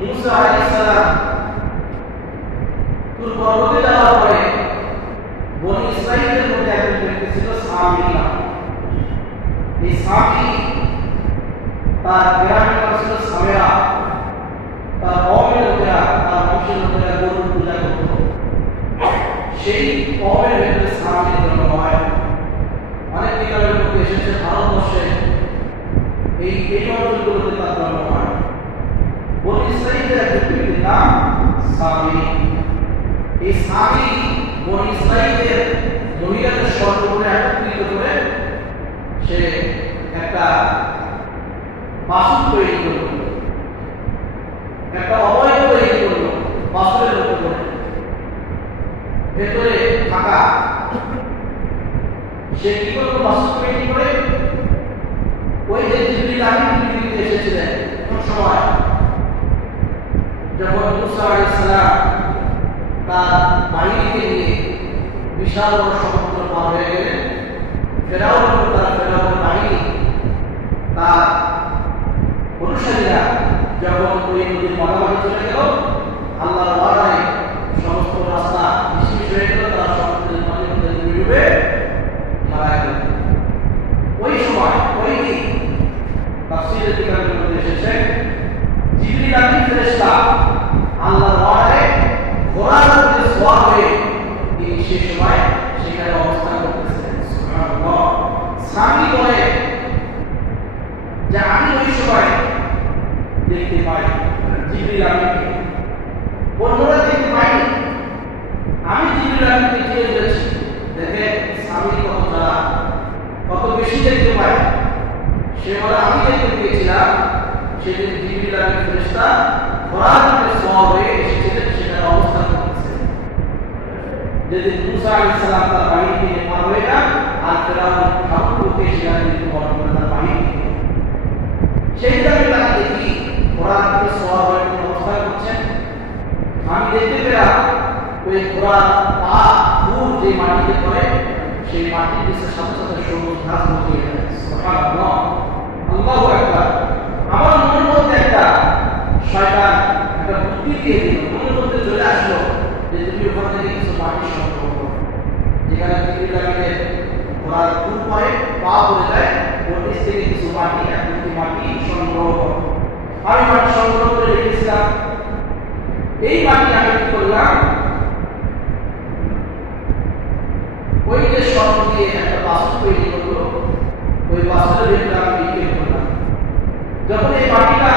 মুসা আলাইহিস সালাম তুর পর্বতে যাওয়ার পরে বনি ইসরাঈলের মধ্যে একজন ব্যক্তি ছিল সামি নাম। এই সামি তার গ্রামের নাম ছিল সামেরা। তার কওমের লোকেরা, তার বংশের লোকেরা গরুর পূজা করত। সেই কওমের ভেতরে সামির জন্ম হয়। অনেক কিতাবের মধ্যে এসেছে ভারতবর্ষে এই অঞ্চলগুলোতে তার জন্ম হয়। বনি ইসরাঈলের একজন ব্যক্তির নাম সামি। এই সামি বনি ইসরাঈলের মহিলাদের সর্বগুলো একত্রিত করে সে একটা বাসন তৈরি করল, একটা অবয়ব তৈরি করল বাসনের মতো করে, ভেতরে ফাঁকা। সে কি করল? বাসন তৈরি করে ওই যে জিবরিল আমিন পৃথিবীতে এসেছিলেন কোন সময়, যখন মুসা আলাইহিস সালাম তার বাহিনীকে নিয়ে বিশাল বড় সমুদ্র পার হয়ে গেলেন, ফেরাউনের বাহিনী তার অনুসারীরা যখন ওই নদীর মাঝামাঝি চলে গেল, আল্লাহর ওয়াদায় সমস্ত রাস্তা নিষ্মিষ হয়ে গেল, তারা সমুদ্রের পানির মধ্যে ডুবে মারা গেল। ওই সময় ওই দিন তাফসীরের কিতাবের মধ্যে এসেছে জিবরিল আমিন ফেরেশতা আল্লাহর ওয়াদায় ঘোড়ার মধ্যে সওয়ার হয়ে তিনি সেই সময় সেখানে অবস্থান করতেছিলেন। সুবহানাল্লাহ। সামি বলে যে আমি ওই সময় দেখতে পাই জিবরিল আমিনকে, অন্যরা দেখতে পাইনি। আমি জিবরিল আমিনকে গিয়ে বলেছি, দেখে সামি কত বেশি দেখতে পাই। সে বলে আমি দেখতে পেয়েছিলাম সেদিন জিবরিল আমিন ফেরেশতা ঘোড়ার মধ্যে সওয়ার হয়ে এসেছিলেন, সেখানে অবস্থান করতেছিলেন। যেদিন মুসা আলাইহিস সালাম তার বাহিনীকে নিয়ে পার হয়ে যান আর ফেরাউন ঠাকুরকে সেখানে মৃত্যুবরণ করে তার বাহিনীকে, সেইটা আমি তাকে দেখি ঘোড়ার মধ্যে সওয়ার হয়ে অবস্থান করছেন। আমি দেখতে পেলাম ওই ঘোড়ার পা ফুল যে মাটিতে পড়ে সেই মাটির নিচে সাথে সাথে সবুজ ঘাস গজিয়ে যায়। সুবহানাল্লাহ, আল্লাহু আকবার। আমার মনের মধ্যে একটা শয়তান একটা বুদ্ধি দিয়ে দিল, মনের মধ্যে চলে আসলো যে তুমি ওখান থেকে কিছু মাটি সংগ্রহ করো, যেখানে জিবরিল আমিনের ঘোড়ার ফুল পড়ে পা পড়ে যায়, ওর নিচ থেকে কিছু মাটি মাটি সংগ্রহ করো। আমি মাটি সংগ্রহ করে রেখেছিলাম। এই মাটি আমি কি করলাম, ওই যে স্বর্ণ দিয়ে একটা বাসন তৈরি করলো, ওই বাসনের ভেতরে আমি বিক্রি করলাম। যখন এই মাটিটা